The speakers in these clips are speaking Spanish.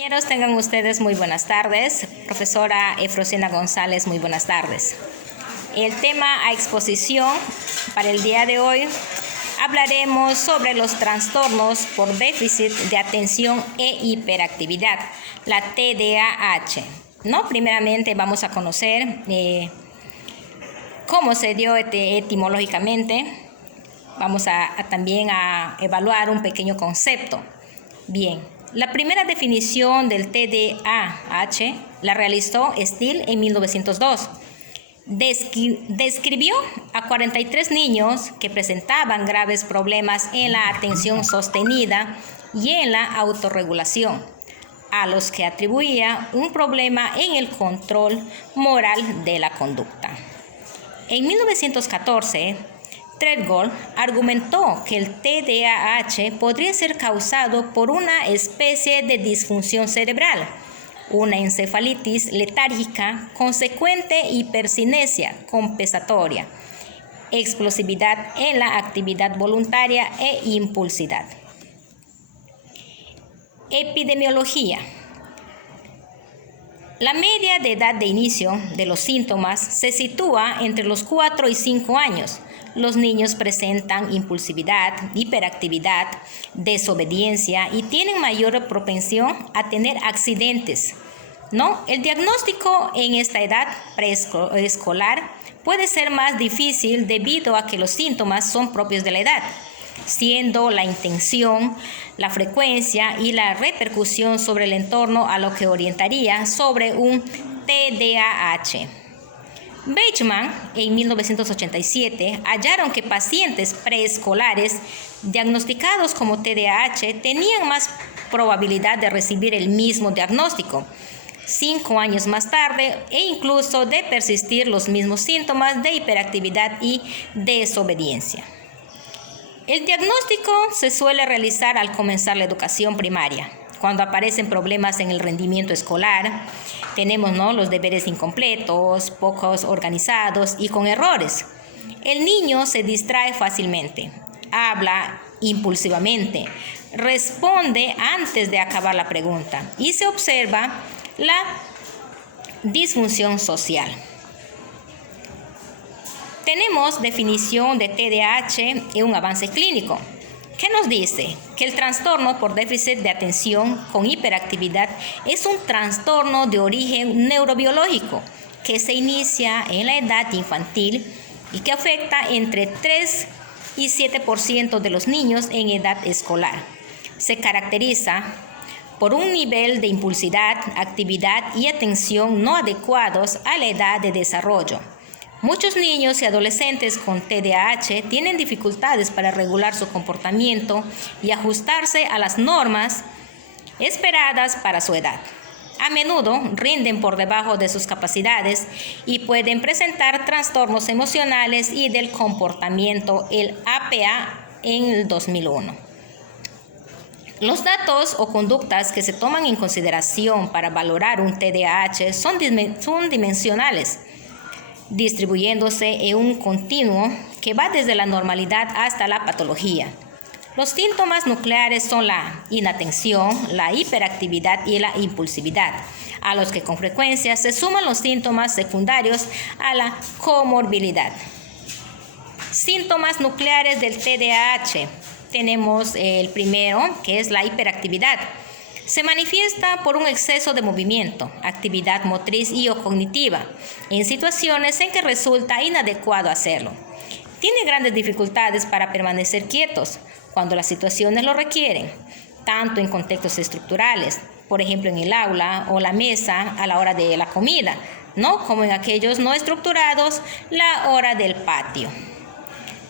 Compañeros, tengan ustedes muy buenas tardes. Profesora Efrosina González, muy buenas tardes. El tema a exposición para el día de hoy hablaremos sobre los trastornos por déficit de atención e hiperactividad, la TDAH. Primeramente vamos a conocer cómo se dio etimológicamente. Vamos también a evaluar un pequeño concepto. Bien. La primera definición del TDAH la realizó Steele en 1902. Describió a 43 niños que presentaban graves problemas en la atención sostenida y en la autorregulación, a los que atribuía un problema en el control moral de la conducta. En 1914, Treadgold argumentó que el TDAH podría ser causado por una especie de disfunción cerebral, una encefalitis letárgica, consecuente hipercinesia compensatoria, explosividad en la actividad voluntaria e impulsividad. Epidemiología. La media de edad de inicio de los síntomas se sitúa entre los 4 y 5 años. Los niños presentan impulsividad, hiperactividad, desobediencia y tienen mayor propensión a tener accidentes. El diagnóstico en esta edad preescolar puede ser más difícil debido a que los síntomas son propios de la edad, siendo la intención, la frecuencia y la repercusión sobre el entorno a lo que orientaría sobre un TDAH. Beichman, en 1987, hallaron que pacientes preescolares diagnosticados como TDAH tenían más probabilidad de recibir el mismo diagnóstico 5 años más tarde e incluso de persistir los mismos síntomas de hiperactividad y desobediencia. El diagnóstico se suele realizar al comenzar la educación primaria, cuando aparecen problemas en el rendimiento escolar. Tenemos los deberes incompletos, pocos organizados y con errores. El niño se distrae fácilmente, habla impulsivamente, responde antes de acabar la pregunta y se observa la disfunción social. Tenemos definición de TDAH en un avance clínico. ¿Qué nos dice? Que el trastorno por déficit de atención con hiperactividad es un trastorno de origen neurobiológico que se inicia en la edad infantil y que afecta entre 3 y 7% de los niños en edad escolar. Se caracteriza por un nivel de impulsividad, actividad y atención no adecuados a la edad de desarrollo. Muchos niños y adolescentes con TDAH tienen dificultades para regular su comportamiento y ajustarse a las normas esperadas para su edad. A menudo rinden por debajo de sus capacidades y pueden presentar trastornos emocionales y del comportamiento, el APA, en el 2001. Los datos o conductas que se toman en consideración para valorar un TDAH son dimensionales, distribuyéndose en un continuo que va desde la normalidad hasta la patología. Los síntomas nucleares son la inatención, la hiperactividad y la impulsividad, a los que con frecuencia se suman los síntomas secundarios a la comorbilidad. Síntomas nucleares del TDAH. Tenemos el primero, que es la hiperactividad. Se manifiesta por un exceso de movimiento, actividad motriz y o cognitiva, en situaciones en que resulta inadecuado hacerlo. Tiene grandes dificultades para permanecer quietos cuando las situaciones lo requieren, tanto en contextos estructurales, por ejemplo en el aula o la mesa a la hora de la comida, como en aquellos no estructurados, la hora del patio.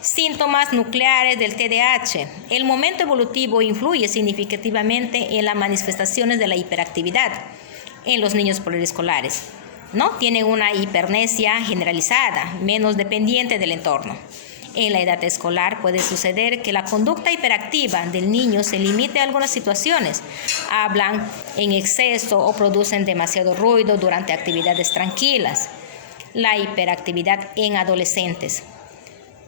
Síntomas nucleares del TDAH. El momento evolutivo influye significativamente en las manifestaciones de la hiperactividad en los niños preescolares. Tienen una hipernesia generalizada, menos dependiente del entorno. En la edad escolar puede suceder que la conducta hiperactiva del niño se limite a algunas situaciones. Hablan en exceso o producen demasiado ruido durante actividades tranquilas. La hiperactividad en adolescentes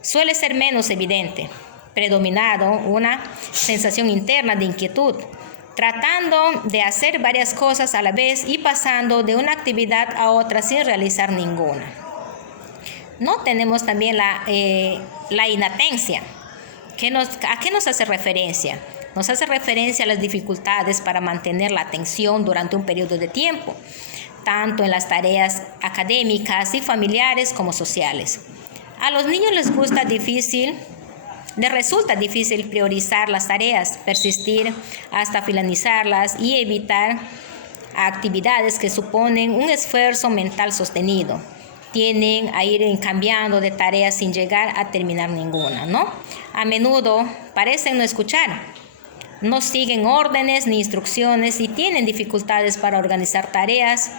suele ser menos evidente, predominando una sensación interna de inquietud, tratando de hacer varias cosas a la vez y pasando de una actividad a otra sin realizar ninguna. No tenemos también la inatencia. ¿A qué nos hace referencia? Nos hace referencia a las dificultades para mantener la atención durante un periodo de tiempo, tanto en las tareas académicas y familiares como sociales. A los niños les resulta difícil priorizar las tareas, persistir hasta finalizarlas y evitar actividades que suponen un esfuerzo mental sostenido. Tienden a ir cambiando de tareas sin llegar a terminar ninguna, ¿no? A menudo parecen no escuchar, no siguen órdenes ni instrucciones y tienen dificultades para organizar tareas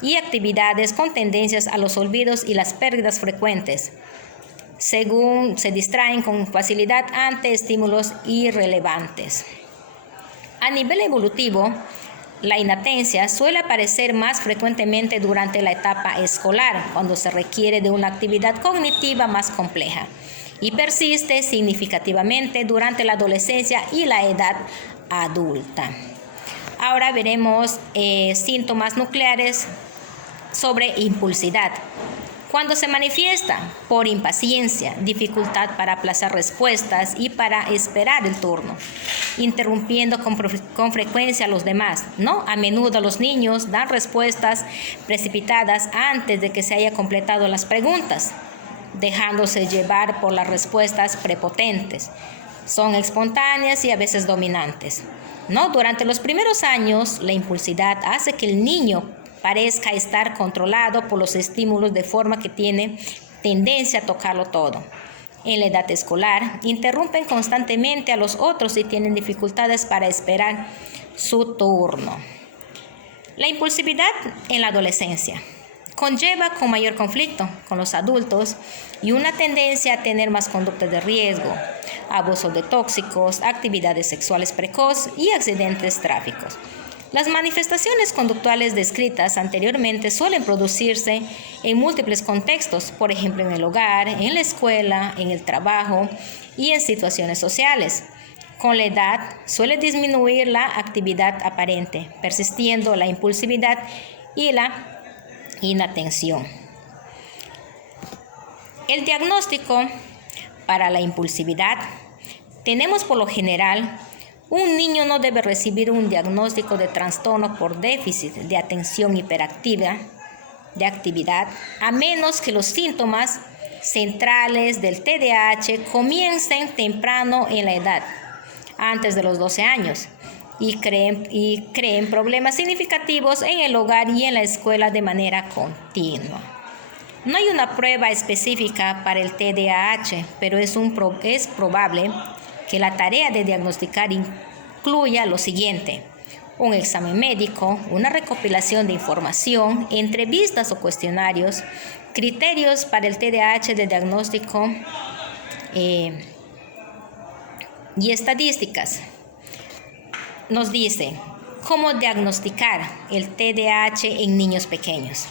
y actividades con tendencias a los olvidos y las pérdidas frecuentes, según se distraen con facilidad ante estímulos irrelevantes. A nivel evolutivo, la inatencia suele aparecer más frecuentemente durante la etapa escolar, cuando se requiere de una actividad cognitiva más compleja, y persiste significativamente durante la adolescencia y la edad adulta. Ahora veremos síntomas nucleares sobre impulsividad. Cuando se manifiesta por impaciencia, dificultad para aplazar respuestas y para esperar el turno, interrumpiendo con frecuencia a los demás, ¿no? A menudo los niños dan respuestas precipitadas antes de que se haya completado las preguntas, dejándose llevar por las respuestas prepotentes. Son espontáneas y a veces dominantes, ¿no? Durante los primeros años, la impulsividad hace que el niño parezca estar controlado por los estímulos de forma que tiene tendencia a tocarlo todo. En la edad escolar, interrumpen constantemente a los otros y tienen dificultades para esperar su turno. La impulsividad en la adolescencia conlleva con mayor conflicto con los adultos y una tendencia a tener más conductas de riesgo, abuso de tóxicos, actividades sexuales precoces y accidentes trágicos. Las manifestaciones conductuales descritas anteriormente suelen producirse en múltiples contextos, por ejemplo en el hogar, en la escuela, en el trabajo y en situaciones sociales. Con la edad suele disminuir la actividad aparente, persistiendo la impulsividad y la inatención. El diagnóstico para la impulsividad. Tenemos por lo general un niño no debe recibir un diagnóstico de trastorno por déficit de atención hiperactiva, de actividad, a menos que los síntomas centrales del TDAH comiencen temprano en la edad, antes de los 12 años, y creen problemas significativos en el hogar y en la escuela de manera continua. No hay una prueba específica para el TDAH, pero es probable que la tarea de diagnosticar incluya lo siguiente: un examen médico, una recopilación de información, entrevistas o cuestionarios, criterios para el TDAH de diagnóstico y estadísticas. Nos dice cómo diagnosticar el TDAH en niños pequeños.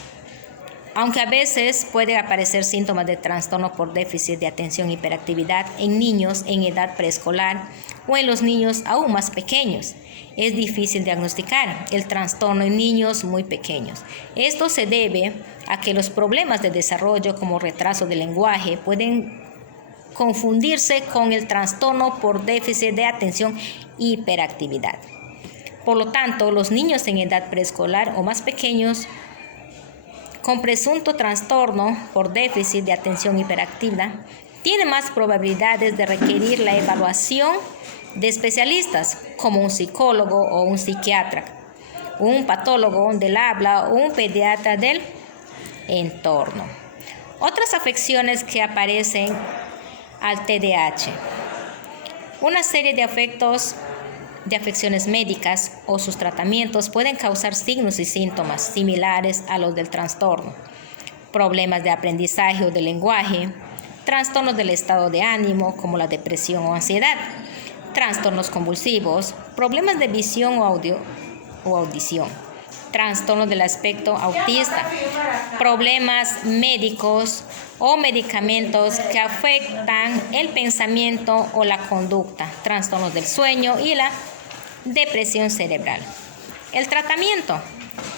Aunque a veces puede aparecer síntomas de trastorno por déficit de atención y hiperactividad en niños en edad preescolar o en los niños aún más pequeños, es difícil diagnosticar el trastorno en niños muy pequeños. Esto se debe a que los problemas de desarrollo como retraso del lenguaje pueden confundirse con el trastorno por déficit de atención y hiperactividad. Por lo tanto, los niños en edad preescolar o más pequeños con presunto trastorno por déficit de atención hiperactiva tienen más probabilidades de requerir la evaluación de especialistas como un psicólogo o un psiquiatra, un patólogo del habla o un pediatra del entorno. Otras afecciones que aparecen al TDAH. Una serie de afecciones médicas o sus tratamientos pueden causar signos y síntomas similares a los del trastorno. Problemas de aprendizaje o de lenguaje, trastornos del estado de ánimo como la depresión o ansiedad, trastornos convulsivos, problemas de visión o audición, trastornos del aspecto autista, problemas médicos o medicamentos que afectan el pensamiento o la conducta, trastornos del sueño y la depresión cerebral. El tratamiento.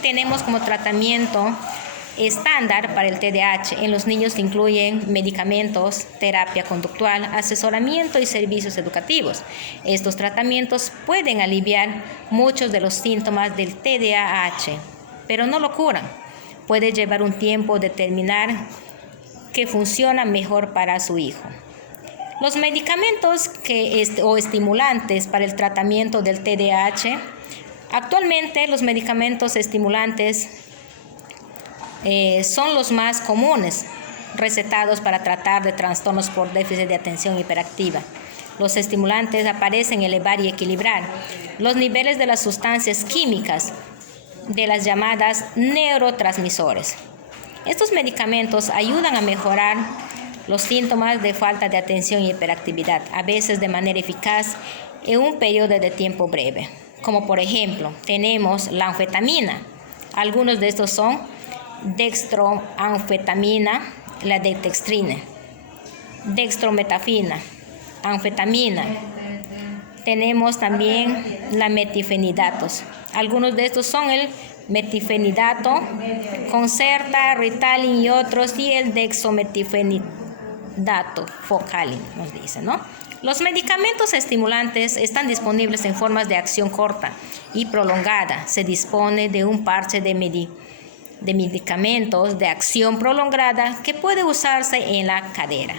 Tenemos como tratamiento estándar para el TDAH en los niños que incluyen medicamentos, terapia conductual, asesoramiento y servicios educativos. Estos tratamientos pueden aliviar muchos de los síntomas del TDAH, pero no lo curan. Puede llevar un tiempo determinar que funciona mejor para su hijo. Los medicamentos o estimulantes para el tratamiento del TDAH. Actualmente los medicamentos estimulantes son los más comunes recetados para tratar de trastornos por déficit de atención hiperactiva. Los estimulantes aparecen elevar y equilibrar los niveles de las sustancias químicas de las llamadas neurotransmisores. Estos medicamentos ayudan a mejorar los síntomas de falta de atención y hiperactividad, a veces de manera eficaz en un periodo de tiempo breve. Como por ejemplo, tenemos la anfetamina. Algunos de estos son dextroanfetamina, la dextrina, dextrometafina, anfetamina. Tenemos también la metilfenidatos. Algunos de estos son el metilfenidato, Concerta, Ritalin y otros, y el dexometilfenidato, Focalin, nos dice, ¿no? Los medicamentos estimulantes están disponibles en formas de acción corta y prolongada. Se dispone de un parche de medicamentos de acción prolongada que puede usarse en la cadera.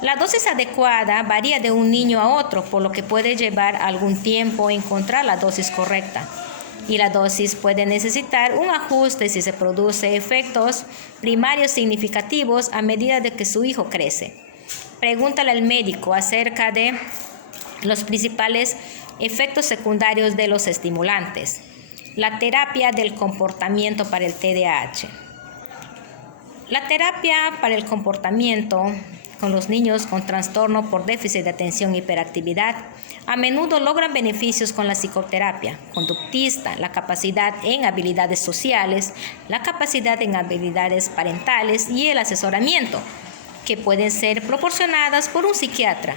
La dosis adecuada varía de un niño a otro, por lo que puede llevar algún tiempo encontrar la dosis correcta. Y la dosis puede necesitar un ajuste si se produce efectos primarios significativos a medida de que su hijo crece. Pregúntale al médico acerca de los principales efectos secundarios de los estimulantes. La terapia del comportamiento para el TDAH. La terapia para el comportamiento con los niños con trastorno por déficit de atención e hiperactividad a menudo logran beneficios con la psicoterapia conductista, la capacidad en habilidades sociales, la capacidad en habilidades parentales y el asesoramiento, que pueden ser proporcionadas por un psiquiatra,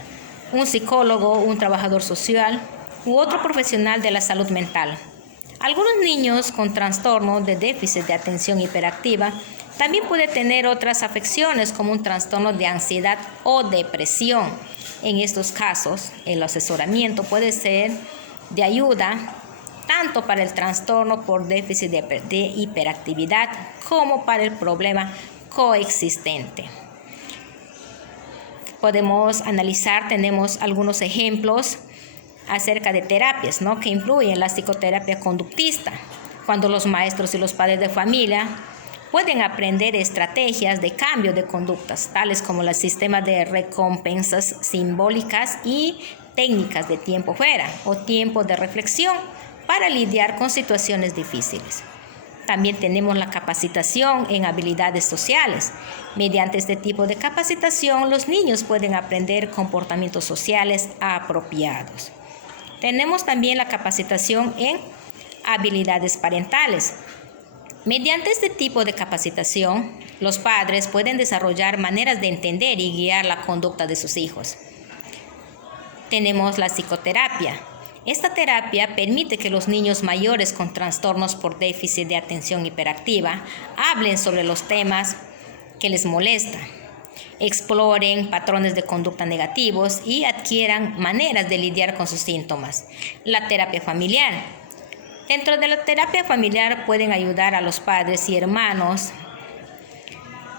un psicólogo, un trabajador social u otro profesional de la salud mental. Algunos niños con trastorno de déficit de atención hiperactiva también pueden tener otras afecciones como un trastorno de ansiedad o depresión. En estos casos, el asesoramiento puede ser de ayuda tanto para el trastorno por déficit de hiperactividad como para el problema coexistente. Podemos analizar, tenemos algunos ejemplos acerca de terapias, ¿no?, que incluyen la psicoterapia conductista, cuando los maestros y los padres de familia pueden aprender estrategias de cambio de conductas, tales como el sistema de recompensas simbólicas y técnicas de tiempo fuera o tiempo de reflexión para lidiar con situaciones difíciles. También tenemos la capacitación en habilidades sociales. Mediante este tipo de capacitación, los niños pueden aprender comportamientos sociales apropiados. Tenemos también la capacitación en habilidades parentales. Mediante este tipo de capacitación, los padres pueden desarrollar maneras de entender y guiar la conducta de sus hijos. Tenemos la psicoterapia. Esta terapia permite que los niños mayores con trastornos por déficit de atención hiperactiva hablen sobre los temas que les molestan, exploren patrones de conducta negativos y adquieran maneras de lidiar con sus síntomas. La terapia familiar. Dentro de la terapia familiar pueden ayudar a los padres y hermanos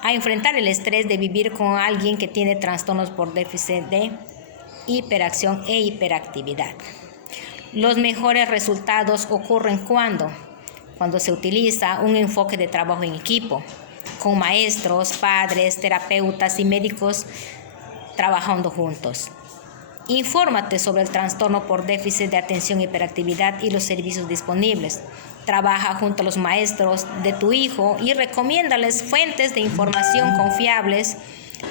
a enfrentar el estrés de vivir con alguien que tiene trastornos por déficit de hiperacción e hiperactividad. Los mejores resultados ocurren cuando se utiliza un enfoque de trabajo en equipo, con maestros, padres, terapeutas y médicos trabajando juntos. Infórmate sobre el trastorno por déficit de atención y hiperactividad y los servicios disponibles. Trabaja junto a los maestros de tu hijo y recomiéndales fuentes de información confiables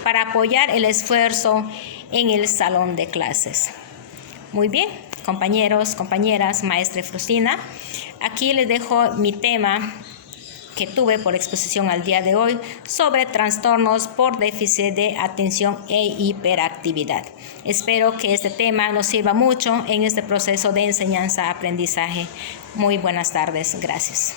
para apoyar el esfuerzo en el salón de clases. Muy bien, compañeros, compañeras, maestra Frusina, aquí les dejo mi tema, que tuve por exposición al día de hoy sobre trastornos por déficit de atención e hiperactividad. Espero que este tema nos sirva mucho en este proceso de enseñanza-aprendizaje. Muy buenas tardes. Gracias.